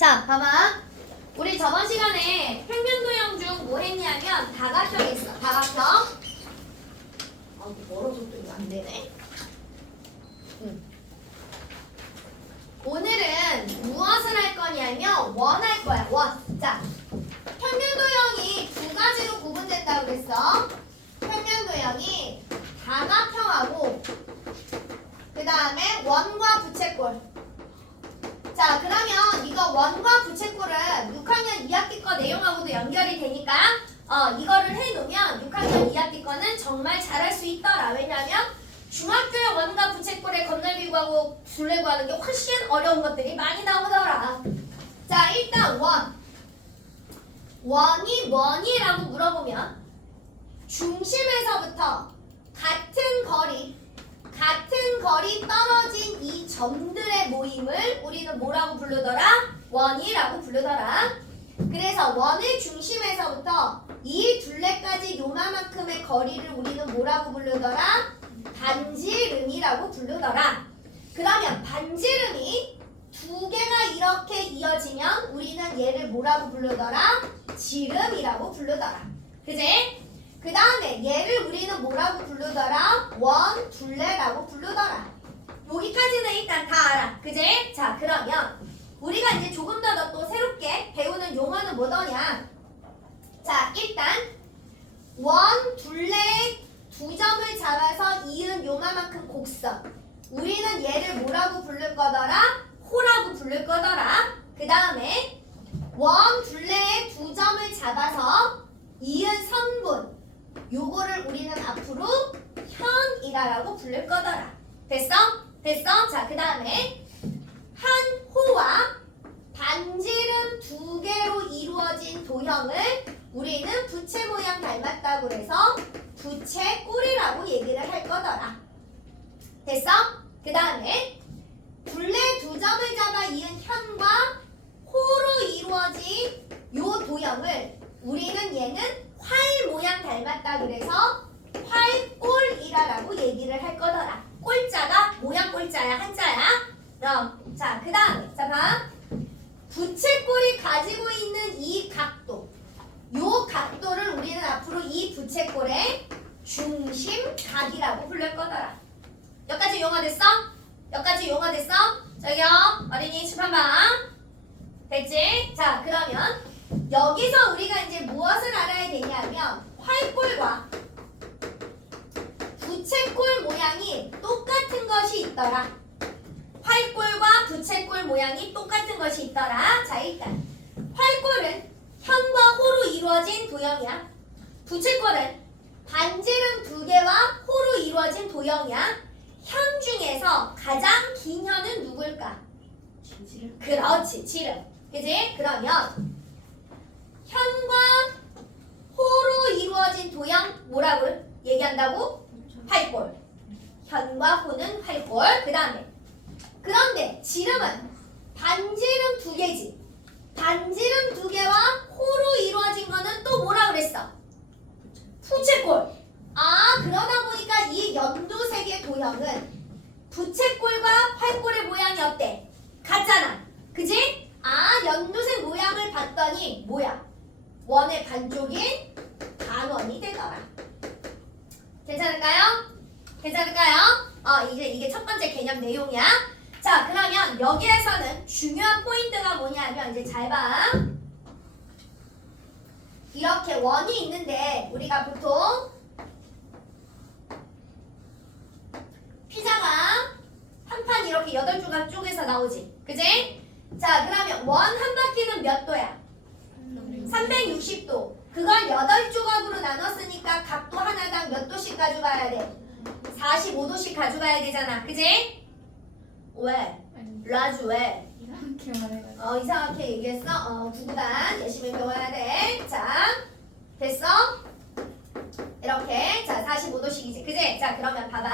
자, 봐봐. 우리 저번 시간에 평면도형 중 뭐 했냐면 다각형 했어. 다각형. 아, 멀어서 또 이거 안 되네. 오늘은 무엇을 할 거냐면 원 할 거야. 원. 자, 평면도형이 두 가지로 구분됐다고 그랬어. 평면도형이 다각형하고 그 다음에 원과 부채꼴. 자, 그러면 이거 원과 부채꼴은 6학년 2학기 거 내용하고도 연결이 되니까 이거를 해놓으면 6학년 2학기 거는 정말 잘할 수 있더라. 왜냐하면 중학교의 원과 부채꼴의 건널비 구하고 둘레 구하는 게 훨씬 어려운 것들이 많이 나오더라. 자, 일단 원이 뭐니라고 물어보면 중심에서부터 같은 거리 떨어진 이 점들의 모임을 우리는 뭐라고 부르더라? 원이라고 부르더라. 그래서 원의 중심에서부터 이 둘레까지 요만큼의 거리를 우리는 뭐라고 부르더라? 반지름이라고 부르더라. 그러면 반지름이 두 개가 이렇게 이어지면 우리는 얘를 뭐라고 부르더라? 지름이라고 부르더라. 그지? 그 다음에 얘를 우리는 뭐라고 부르더라? 원, 둘레라고 부르더라. 여기까지는 일단 다 알아. 그지? 자, 그러면 우리가 이제 조금 더 또 새롭게 배우는 용어는 뭐더냐? 자, 일단 원, 둘레 두 점을 잡아서 이은 요만큼 곡선. 우리는 얘를 뭐라고 부를 거더라? 호라고 부를 거더라. 그 다음에 원, 둘레 두 점을 잡아서 이은 선분. 요거를 우리는 앞으로 현이라고 부를 거더라. 됐어? 됐어? 자, 그 다음에 한 호와 반지름 두 개로 이루어진 도형을 우리는 부채 모양 닮았다고 해서 부채꼴이라고 얘기를 할 거더라. 됐어? 그 다음에 둘레 두 점을 잡아 이은 현과 호로 이루어진 요 도형을 우리는 얘는 활 모양 닮았다 그래서 활꼴이라고 얘기를 할 거더라. 꼴자가 모양 꼴자야, 한자야. 자, 그 다음에 자 봐. 부채꼴이 가지고 있는 이 각도, 요 각도를 우리는 앞으로 이 부채꼴의 중심각이라고 부를 거더라. 여기까지 용어 됐어? 여기까지 용어 됐어? 저기요, 어린이 칠판방 됐지? 자, 그러면 여기서 우리가 이제 무엇을 알아야 되냐면 활꼴과 부채꼴 모양이 똑같은 것이 있더라. 활꼴과 부채꼴 모양이 똑같은 것이 있더라. 자, 일단 활꼴은 현과 호로 이루어진 도형이야. 부채꼴은 반지름 두 개와 호로 이루어진 도형이야. 현 중에서 가장 긴 현은 누굴까? 지름. 그렇지, 지름. 그지? 그러면 현과 호로 이루어진 도형 뭐라고 얘기한다고? 활꼴. 현과 호는 활꼴. 그 다음에 그런데 지름은 반지름 두 개지. 반지름 두 개와 호로 이루어진 거는 또 뭐라 그랬어? 부채꼴. 아, 그러다 보니까 이 연두색의 도형은 부채꼴과 활꼴의 모양이 어때? 같잖아. 그지? 아, 연두색 모양을 봤더니 뭐야? 원의 반쪽인 반원이 되더라. 괜찮을까요? 괜찮을까요? 이게 첫 번째 개념 내용이야. 자, 그러면 여기에서는 중요한 포인트가 뭐냐면 이제 잘 봐. 이렇게 원이 있는데 우리가 보통 피자가 한 판 이렇게 8조각 쪼개서 나오지. 그지? 자, 그러면 원 한 바퀴는 몇 도야? 360도. 그걸 8조각으로 나눴으니까 각도 하나당 몇 도씩 가져가야 돼? 45도씩 가져가야 되잖아. 그지? 왜? 라주 왜? 이상하게 말해가지고. 이상하게 얘기했어? 구구단 열심히 배워야 돼. 자, 됐어? 이렇게. 자, 45도씩이지. 그지? 자, 그러면 봐봐.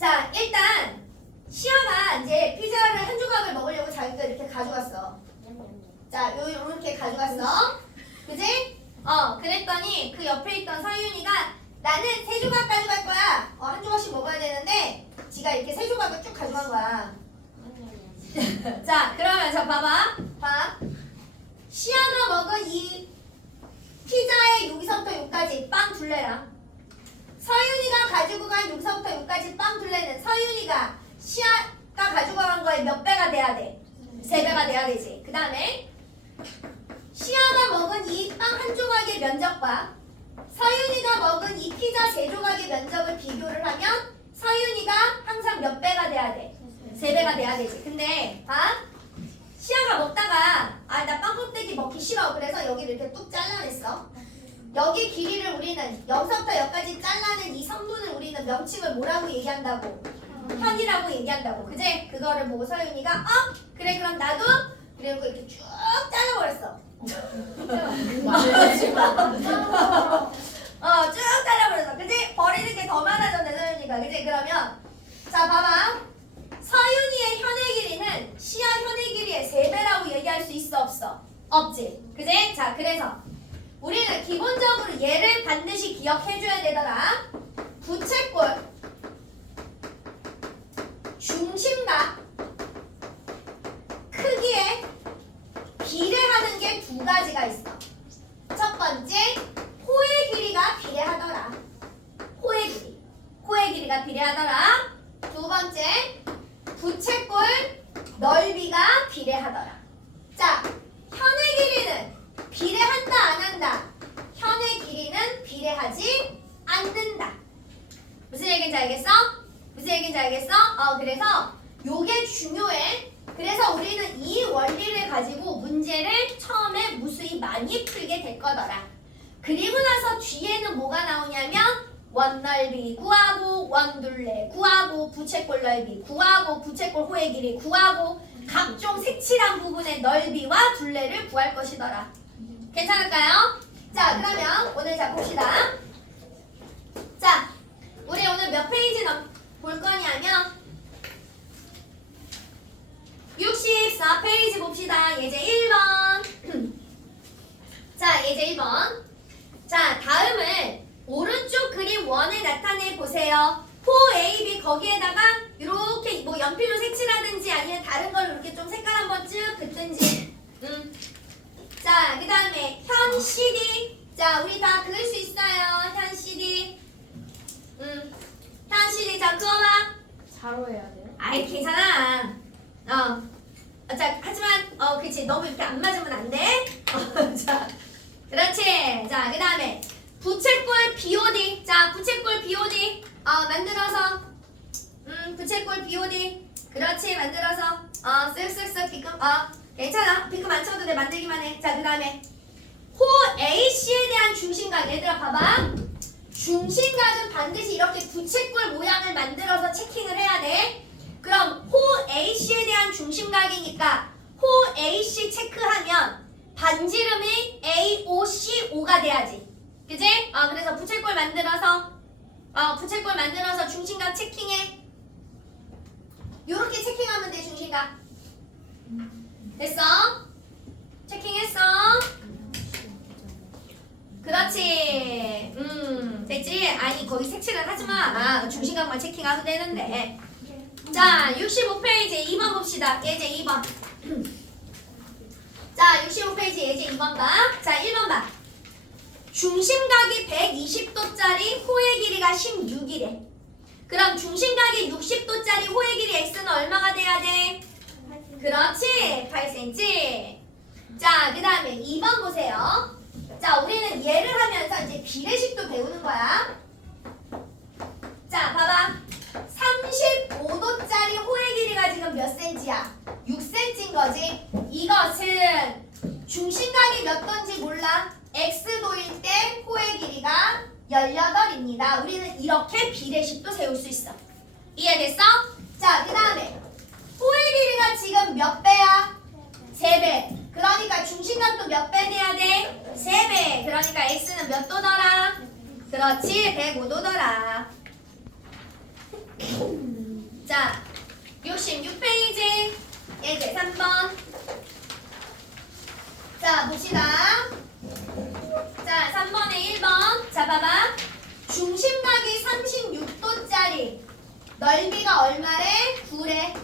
자, 일단 시아가 이제 피자를 한 조각을 먹으려고 자기가 이렇게 가져갔어. 자, 요렇게 가져갔어. 그지? 그랬더니 그 옆에 있던 서윤이가 나는 3조각 가져갈 거야. 한 조각씩 먹어야 되는데 지가 이렇게 3조각을 쭉 가져간 거야. 자, 그러면서 봐봐. 봐. 6까지 빵 둘레랑 서윤이가 가지고 간 6서부터 6까지 빵 둘레는 서윤이가 시아가 가지고 간 거에 몇 배가 돼야 돼? 3배가 돼야 되지. 그 다음에 시아가 먹은 이 빵 한 조각의 면적과 서윤이가 먹은 이 피자 3조각의 면적을 비교를 하면 서윤이가 항상 몇 배가 돼야 돼? 3배가 돼야 되지. 근데 시아가 먹다가 나 빵 껍데기 먹기 싫어. 그래서 여기를 이렇게 뚝 잘라냈어. 여기 길이를 우리는 0서부터 여기까지 잘라낸 이 성분을 우리는 명칭을 뭐라고 얘기한다고? 현이라고 얘기한다고. 그제? 그거를 보고 서윤이가 그래 그럼 나도 그리고 이렇게 쭉 잘라버렸어. 쭉 잘라버렸어. 그지? 버리는 게 더 많아졌네 서윤이가. 그지? 그러면 자 봐봐. 서윤이의 현의 길이는 시아 현의 길이의 3배라고 얘기할 수 있어 없어? 없지. 그지? 자 그래서 우리는 기본적으로 얘를 반드시 기억해줘야 되더라. 부채꼴 중심과 크기에 비례하는 게 2가지가 있어. 첫 번째, 호의 길이가 비례하더라. 호의 길이. 호의 길이가 비례하더라. 두 번째, 부채꼴 넓이가 비례하더라. 자, 현의 길이는 비례한다 안 한다? 현의 길이는 비례하지 않는다. 무슨 얘기인지 알겠어? 무슨 얘기인지 알겠어? 그래서 요게 중요해. 그래서 우리는 이 원리를 가지고 문제를 처음에 무수히 많이 풀게 될 거더라. 그리고 나서 뒤에는 뭐가 나오냐면 원넓이 구하고 원둘레 구하고 부채꼴 넓이 구하고 부채꼴 호의 길이 구하고 각종 색칠한 부분의 넓이와 둘레를 구할 것이더라. 괜찮을까요? 자 그러면 오늘 자 봅시다. 자 우리 오늘 몇 페이지 볼 거냐면 64페이지 봅시다. 예제 1번. 자 예제 1번. 자 다음은 오른쪽 그림 원을 나타내 보세요. 포 A, B 거기에다가 이렇게 뭐 연필로 색칠하든지 아니면 다른 걸로 이렇게 좀 색깔 한번 쭉 긋든지. 자 그 다음에 현 CD. 자 우리 다 그을 수 있어요. 현 CD. 현 CD 자 그어봐. 자로 해야 돼요? 아이 괜찮아. 자 하지만 그렇지 너무 이렇게 안 맞으면 안 돼. 자 그렇지. 자 그 다음에 부채꼴 BOD. 자 부채꼴 BOD 만들어서 부채꼴 BOD. 그렇지 만들어서 쓱쓱쓱 비금 괜찮아. 비금 안 쳐도 돼. 만들기만 해. 자 그 다음에 호 AC에 대한 중심각. 얘들아 봐봐. 중심각은 반드시 이렇게 부채꼴 모양을 만들어서 체킹을 해야 돼. 그럼 호 AC에 대한 중심각이니까 호 AC 체크하면 반지름이 AOCO가 돼야지. 그지? 그래서 부채꼴 만들어서 중심각 체킹해. 요렇게 체킹하면 돼. 중심각 됐어? 체킹했어? 그렇지. 됐지? 아니 거기 색칠은 하지마. 중심각만 체킹하면 되는데. 자 65페이지 2번 봅시다. 예제 2번. 자 65페이지 예제 2번 봐. 자 1번 봐. 중심각이 120도짜리 호의 길이가 16이래. 그럼 중심각이 60도짜리 호의 길이 x는 얼마가 돼야 돼? 그렇지 8cm. 자 그 다음에 2번 보세요. 자 우리는 얘를 하면서 이제 비례식도 배우는 거야. 자 봐봐. 35도짜리 호의 길이가 지금 몇 cm야? 6cm인 거지. 이것은 중심각이 몇 도인지 몰라. x도일 때 호의 길이가 18입니다. 우리는 이렇게 비례식도 세울 수 있어. 이해됐어? 자, 그 다음에 호의 길이가 지금 몇 배야? 3배. 그러니까 중심각도 몇 배 돼야 돼? 3배. 그러니까 x는 몇 도더라? 그렇지, 105도더라. 자, 66페이지 예제 3번. 자, 봅시다. 자, 3번에 1번. 자, 봐봐. 중심각이 36도짜리. 넓이가 얼마래? 9래.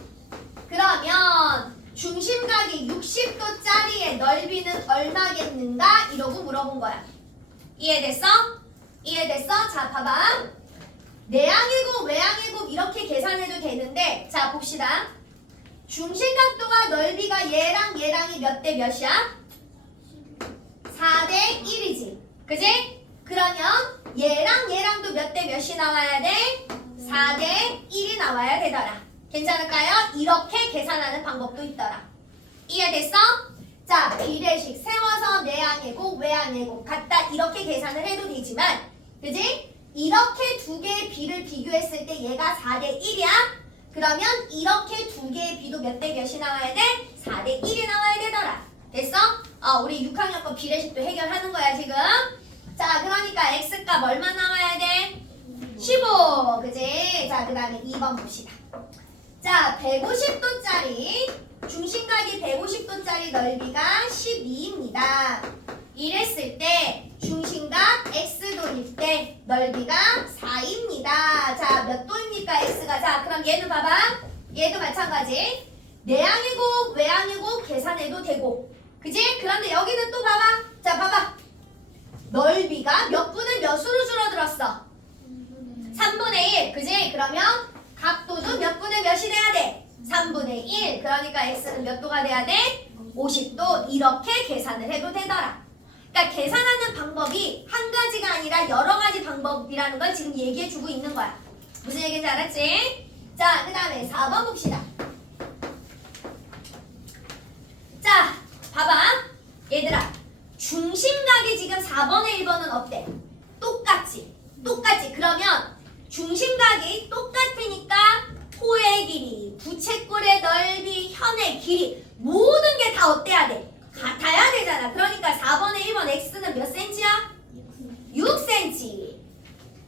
그러면 중심각이 60도짜리의 넓이는 얼마겠는가? 이러고 물어본 거야. 이해됐어? 이해됐어? 자, 봐봐. 내항의 곱, 외항의 곱 이렇게 계산해도 되는데 자, 봅시다. 중심각도와 넓이가 얘랑이 몇 대 몇이야? 4대 1이지. 그지? 그러면 얘랑도 몇 대 몇이 나와야 돼? 4대 1이 나와야 되더라. 괜찮을까요? 이렇게 계산하는 방법도 있더라. 이해됐어? 자, 비례식 세워서 내항의 곱, 외항의 곱 같다 이렇게 계산을 해도 되지만 그지? 이렇게 두 개의 비를 비교했을 때 얘가 4대 1이야? 그러면 이렇게 두 개의 비도 몇 대 몇이 나와야 돼? 4대 1이 나와야 되더라. 됐어? 우리 6학년 거 비례식도 해결하는 거야 지금. 자, 그러니까 x값 얼마 나와야 돼? 15. 그지? 자, 그 다음에 2번 봅시다. 자, 150도짜리 중심각이 150도짜리 넓이가 12입니다. 이랬을 때 중심각 x도일 때 넓이가 4입니다. 자, 몇 도입니까 x가? 자, 그럼 얘는 봐봐. 얘도 마찬가지. 내항의 곱, 외항의 곱 계산해도 되고 그지? 그런데 여기는 또 봐봐. 자, 봐봐. 넓이가 몇 분의 몇으로 줄어들었어? 3분의 1. 그지? 그러면 각도도 몇 분의 몇이 돼야 돼? 3분의 1. 그러니까 x는 몇 도가 돼야 돼? 50도. 이렇게 계산을 해도 되더라. 그러니까 계산하는 방법이 한 가지가 아니라 여러 가지 방법이라는 걸 지금 얘기해주고 있는 거야. 무슨 얘기인지 알았지? 자, 그 다음에 4번 봅시다. 자, 봐봐. 얘들아, 중심각이 지금 4번에 1번은 어때? 똑같지? 똑같지? 그러면 중심각이 똑같으니까 호의 길이, 부채꼴의 넓이, 현의 길이 모든 게 다 어때야 돼? 같아야 되잖아. 그러니까 4번에 1번 x는 몇 cm야? 6cm.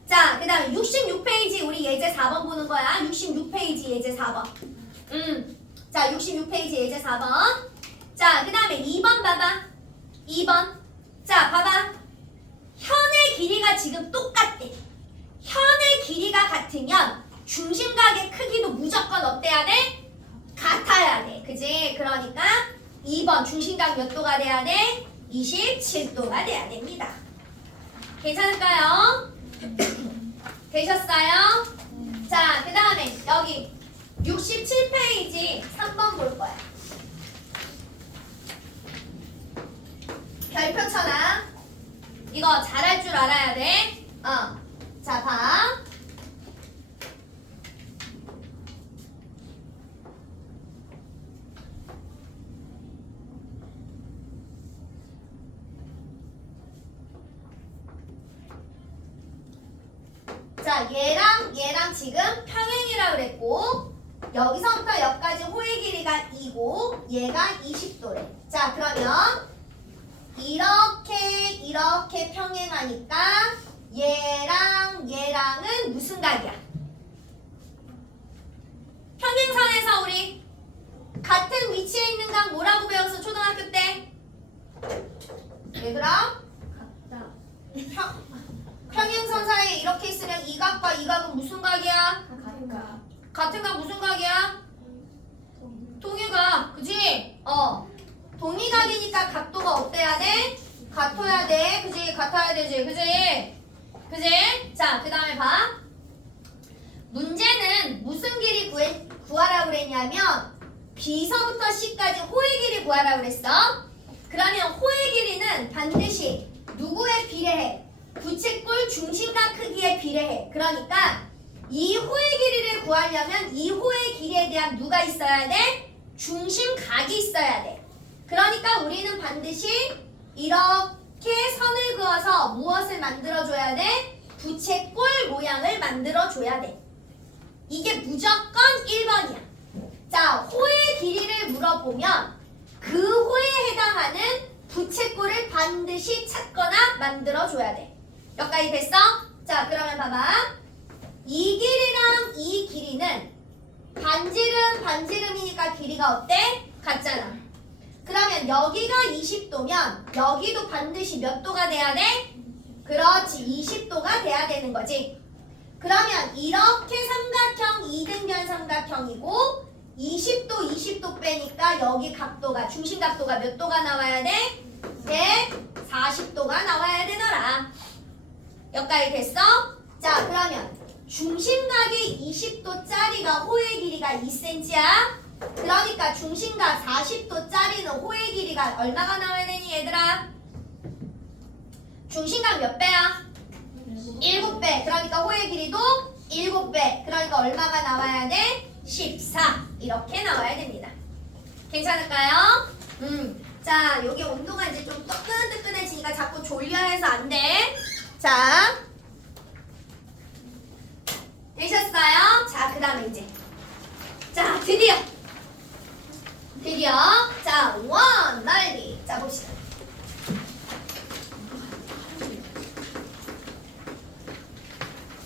자, 그 다음에 66페이지 우리 예제 4번 보는 거야. 66페이지 예제 4번. 자, 66페이지 예제 4번. 자, 그 다음에 2번 봐봐. 2번. 자, 봐봐. 현의 길이가 지금 똑같대. 현의 길이가 같으면 중심각의 크기도 무조건 어때야 돼? 같아야 돼. 그지? 그러니까 2번 중심각 몇 도가 돼야 돼? 27도가 돼야 됩니다. 괜찮을까요? 되셨어요? 자, 그 다음에 여기 67페이지 3번 볼 거야. 별표 쳐놔. 이거 잘할 줄 알아야 돼. 자, 봐. 자, 얘랑 지금 평행이라고 그랬고 여기서부터 여기까지 호의 길이가 2고 얘가 20도래. 자, 그러면 이렇게 평행하니까 얘랑은 무슨 각이야? 평행선에서 우리 같은 위치에 있는 각 뭐라고 배웠어? 초등학교 때? 얘들아? 평행선 사이에 이렇게 있으면 이 각과 이 각은 무슨 각이야? 같은 각 무슨 각이야? 동일각. 그지? 동일각이니까 각도가 어때야 돼? 같아야 돼. 그지? 같아야 되지. 그지? 그지? 자, 그 다음에 봐. 문제는 무슨 길이 구하라고 그랬냐면 B서부터 C까지 호의 길이 구하라고 그랬어. 그러면 호의 길이는 반드시 누구에 비례해? 부채꼴 중심각 크기에 비례해. 그러니까 이 호의 길이를 구하려면 이 호의 길이에 대한 누가 있어야 돼? 중심각이 있어야 돼. 그러니까 우리는 반드시 이렇게 선을 그어서 무엇을 만들어줘야 돼? 부채꼴 모양을 만들어줘야 돼. 이게 무조건 1번이야. 자, 호의 길이를 물어보면 그 호에 해당하는 부채꼴을 반드시 찾거나 만들어줘야 돼. 여기까지 됐어? 자, 그러면 봐봐. 이 길이랑 이 길이는 반지름이니까 길이가 어때? 같잖아. 그러면 여기가 20도면 여기도 반드시 몇 도가 돼야 돼? 그렇지, 20도가 돼야 되는 거지. 그러면 이렇게 삼각형 2등변 삼각형이고 20도 빼니까 여기 각도가 중심각도가 몇 도가 나와야 돼? 140도가 나와야 되더라. 여기까지 됐어? 자, 그러면 중심각이 20도짜리가 호의 길이가 2cm야. 그러니까 중심각 40도짜리는 호의 길이가 얼마가 나와야 되니 얘들아? 중심각 몇 배야? 7배. 그러니까 호의 길이도 7배. 그러니까 얼마가 나와야 돼? 14. 이렇게 나와야 됩니다. 괜찮을까요? 자, 여기 온도가 이제 좀 뜨끈뜨끈해지니까 자꾸 졸려해서 안 돼. 자, 되셨어요? 자, 그 다음에 이제 자, 드디어 자, 원 넓이. 자, 봅시다.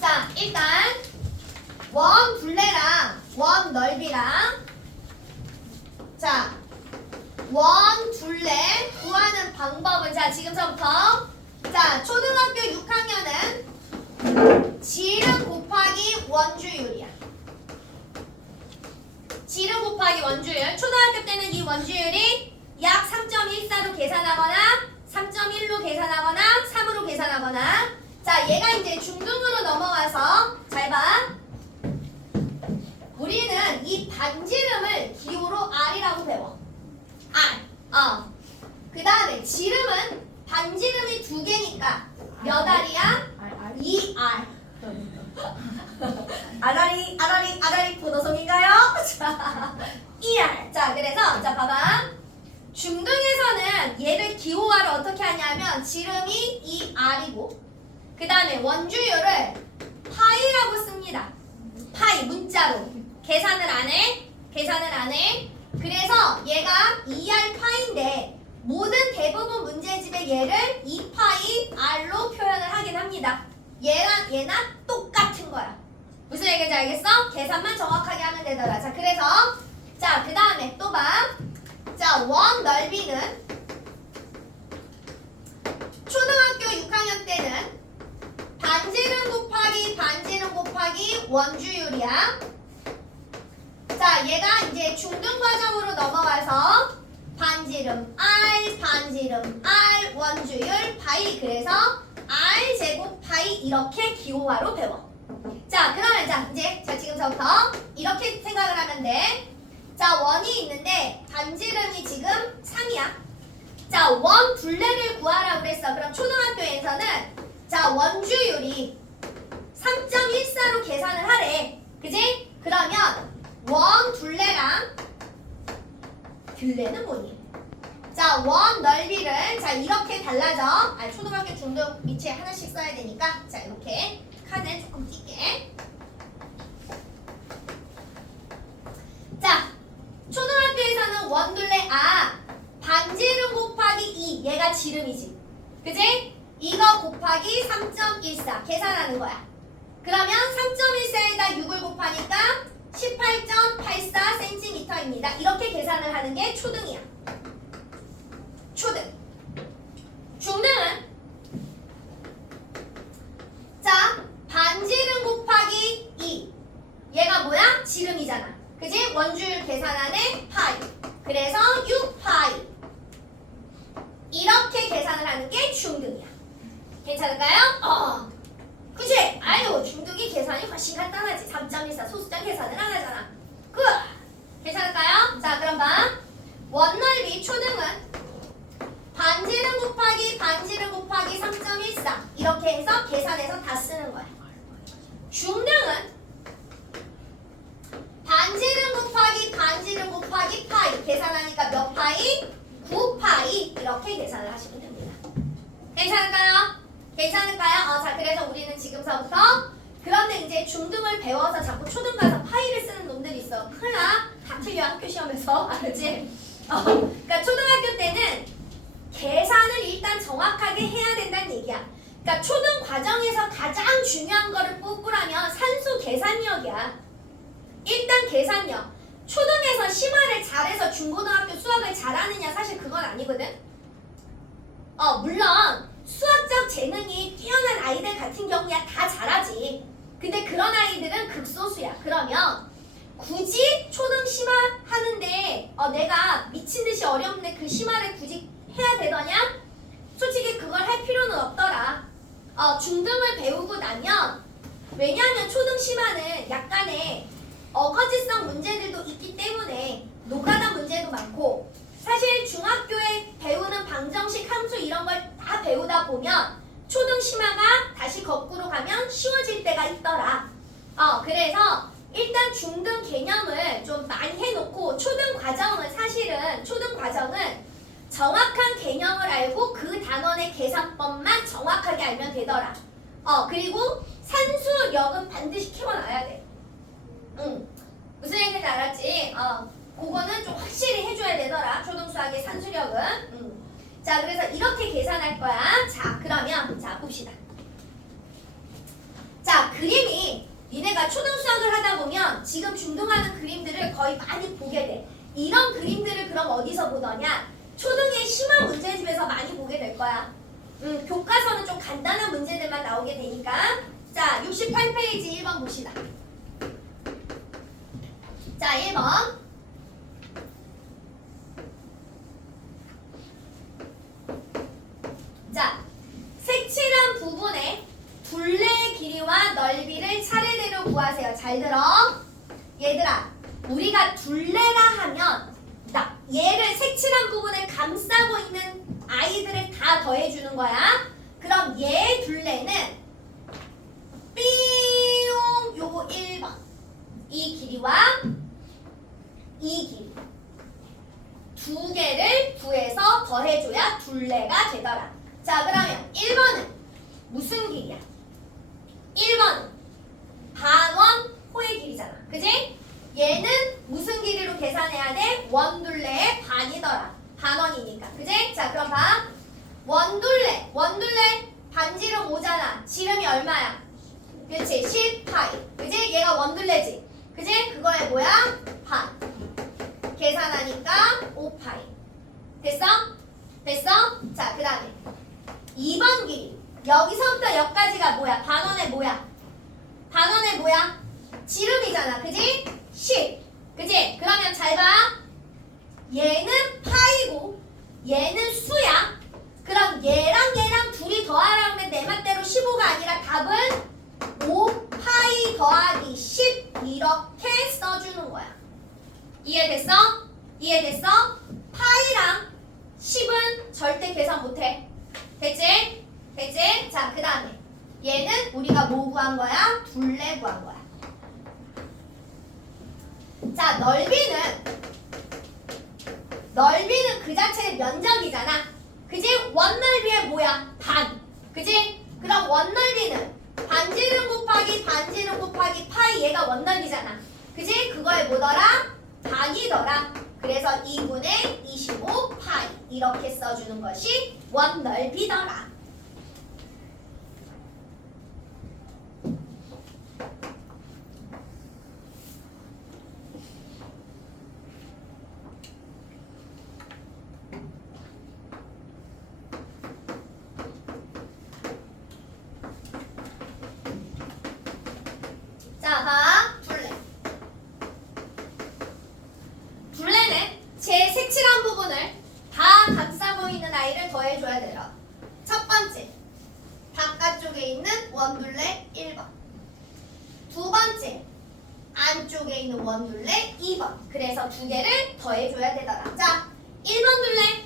자, 일단 원 둘레랑 원 넓이랑 자, 원 둘레 구하는 방법은 자, 지금서부터 자, 초등학교 6학년은 지름 곱하기 원주율이야. 지름 곱하기 원주율. 초등학교 때는 이 원주율이 약 3.14로 계산하거나 3.1로 계산하거나 3으로 계산하거나 자, 얘가 이제 중등으로 넘어와서 잘 봐. 우리는 이 반지름을 기호로 R이라고 배워. R. 그 다음에 지름은 반지름이 2개니까 몇 R이야? 2R. 아라리 보너성인가요? 자, 2R. 자, 그래서 자, 봐봐. 중등에서는 얘를 기호화를 어떻게 하냐면 지름이 2R이고 그 다음에 원주율을 파이라고 씁니다. 파이 문자로 계산을 안 해. 그래서 얘가 2R 파인데 모든 대부분 문제집에 얘를 2파이 R로 표현을 하긴 합니다. 얘나 똑같은 거야. 무슨 얘기인지 알겠어? 계산만 정확하게 하면 되더라. 자, 그래서 자, 그 다음에 또 봐. 자, 원 넓이는 초등학교 6학년 때는 반지름 곱하기 원주율이야. 자, 얘가 이제 중등 과정으로 넘어와서 반지름 R, 원주율 파이. 그래서 R 제곱 파이 이렇게 기호화로 배워. 자, 그러면 자, 이제 자, 지금부터 이렇게 생각을 하면 돼. 자, 원이 있는데 반지름이 지금 3이야. 자, 원 둘레를 구하라고 그랬어. 그럼 초등학교에서는 자, 원주율이 3.14로 계산을 하래. 그지? 그러면 원 둘레랑 둘레는 뭐니? 자, 원 넓이를 자, 이렇게 달라져. 초등학교 중등 밑에 하나씩 써야 되니까 자, 이렇게 칸을 조금 띄게. 자, 초등학교에서는 원 둘레 반지름 곱하기 2 얘가 지름이지. 그지? 이거 곱하기 3.14 계산하는 거야. 그러면 3.14에다 6을 곱하니까 18.84cm입니다. 이렇게 계산을 하는 게 초등이야. 초등. 중등은 자, 반지름 곱하기 2 얘가 뭐야? 지름이잖아. 그지? 원주율 계산하네 파이. 그래서 6파이. 이렇게 계산을 하는 게 중등이야. 괜찮을까요? 그치? 아유, 중등이 계산이 훨씬 간단하지. 3.14 소수점 계산을 안 하잖아. 괜찮을까요? 자, 그럼 봐. 원넓이 초등은 반지름 곱하기 3.14 이렇게 해서 계산해서 다 쓰는 거야. 중등은 반지름 곱하기 파이 계산하니까 몇 파이? 9파이 이렇게 계산을 하시면 됩니다. 괜찮을까요? 자, 그래서 우리는 지금서부터 그런데 이제 중등을 배워서 자꾸 초등 가서 파이를 쓰는 놈들이 있어. 큰일 나. 다 틀려 학교 시험에서. 알았지? 그러니까 초등학교 때는 계산을 일단 정확하게 해야 된다는 얘기야. 그러니까 초등 과정에서 가장 중요한 거를 뽑으라면 산수 계산력이야. 일단 계산력. 초등에서 심화를 잘해서 중고등학교 수학을 잘하느냐 사실 그건 아니거든. 물론 수학적 재능이 뛰어난 아이들 같은 경우야 다 잘하지. 근데 그런 아이들은 극소수야. 그러면 굳이 초등 심화 하는데 내가 미친 듯이 어려운데 그 심화를 굳이 해야 되더냐? 솔직히 그걸 할 필요는 없더라. 중등을 배우고 나면 왜냐하면 초등 심화는 약간의 어거지성 문제들도 있기 때문에 노가다 문제도 많고 사실 중학교에 배우는 방정식 함수 이런 걸 다 배우다 보면 초등 심화가 다시 거꾸로 가면 쉬워질 때가 있더라. 그래서 일단 중등 개념을 좀 많이 해놓고 초등 과정은 사실은 초등 과정은 정확한 개념을 알고 그 단원의 계산법만 정확하게 알면 되더라. 그리고 산수력은 반드시 키워놔야 돼. 무슨 얘기인지 알았지? 그거는 좀 확실히 해줘야 되더라. 초등 수학의 산수력은. 자, 그래서 이렇게 계산할 거야. 자, 그러면 자 봅시다. 자, 그림이 니네가 초등 수학을 하다 보면 지금 중등하는 그림들을 거의 많이 보게 돼. 이런 그림들을 그럼 어디서 보더냐? 초등의 심화 문제집에서 많이 보게 될 거야. 교과서는 좀 간단한 문제들만 나오게 되니까. 자, 68페이지 1번 봅시다. 자, 1번. 자, 색칠한 부분의 둘레의 길이와 넓이를 차례대로 구하세요. 잘 들어. 얘들아, 우리가 둘레라 하면 얘를 색칠한 부분을 감싸고 있는 아이들을 다 더해주는 거야. 그럼 얘의 둘레는 삐용 요거 1번 이 길이와 이 길이 두 개를 구해서 더해줘야 둘레가 되더라. 자, 그러면 1번은 무슨 길이야? 1번은 반원 호의 길이잖아. 그지? 얘는 무슨 길이로 계산해야 돼? 원둘레의 반이더라. 반원이니까. 그지? 자, 그럼 봐. 원둘레 반지름 5잖아. 지름이 얼마야? 그렇지, 10파이. 그지? 얘가 원둘레지. 그지? 그거의 뭐야? 반. 계산하니까 5파이. 됐어? 됐어? 자, 그 다음에 2번 길이. 여기서부터 여기까지가 뭐야? 반원의 뭐야? 반원의 뭐야? 지름이잖아. 그지? 10. 그지? 그러면 잘 봐. 얘는 파이고 얘는 수야. 그럼 얘랑 둘이 더하라 하면 내 맘대로 15가 아니라 답은 5파이 더하기 10 이렇게 써주는 거야. 이해됐어? 이해됐어? 파이랑 10은 절대 계산 못해. 됐지? 됐지? 자, 그 다음에 얘는 우리가 뭐 구한 거야? 둘레 구한 거야. 자, 넓이는 그 자체의 면적이잖아. 그지? 원넓이의 뭐야? 반. 그지? 그럼 원넓이는 반지름 곱하기 반지름 곱하기 파이 얘가 원넓이잖아. 그지? 그거에 뭐더라? 반이더라. 그래서 2분의 25 파이 이렇게 써주는 것이 원넓이더라. 자, 봐. 둘레는 제 색칠한 부분을 다 감싸고 있는 아이를 더해줘야 되라. 첫 번째, 바깥쪽에 있는 원둘레 1번. 두 번째, 안쪽에 있는 원둘레 2번. 그래서 두 개를 더해줘야 되더라. 자, 1번 둘레.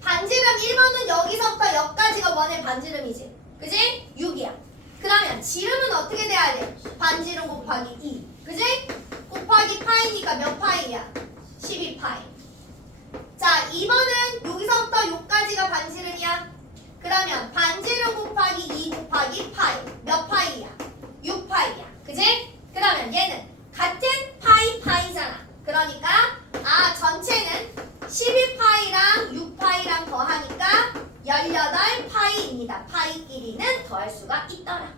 반지름 1번은 여기서부터 여기까지가 원의 반지름이지. 그지? 6이야. 그러면 지름은 어떻게 돼야 돼? 반지름 곱하기 2. 그지? 곱하기 파이니까 몇 파이야? 12파이. 자, 2번은 여기서부터 여기까지가 반지름이야. 그러면 반지름 곱하기 2 곱하기 파이. 몇 파이야? 6파이야. 그지? 그러면 얘는 같은 파이잖아. 그러니까 전체는 12파이랑 6파이랑 더하니까 18파이입니다. 파이끼리는 더할 수가 있더라.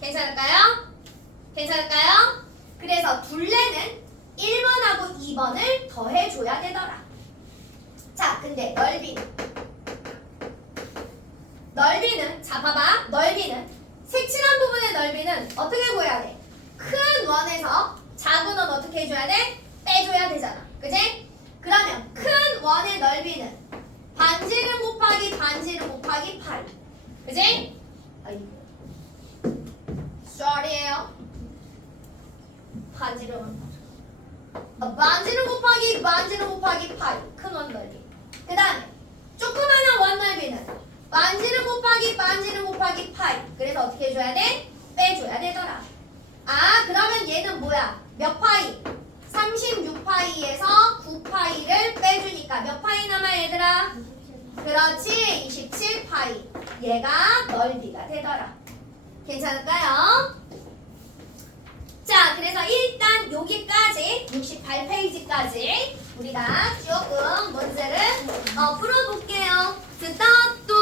괜찮을까요? 괜찮을까요? 그래서 둘레는 1번하고 2번을 더해줘야 되더라. 자, 근데 넓이는 자, 봐봐. 넓이는 색칠한 부분의 넓이는 어떻게 구해야 돼? 큰 원에서 작은 원 어떻게 해줘야 돼? 빼줘야 되잖아. 그지? 그러면 큰 원의 넓이는 반지름 곱하기 반지름 곱하기 파이. 그지? 넓이니까 몇 파이 남아 얘들아? 그렇지 27파이. 얘가 넓이가 되더라. 괜찮을까요? 자, 그래서 일단 여기까지 68페이지까지 우리가 조금 문제를 풀어볼게요. 스타트.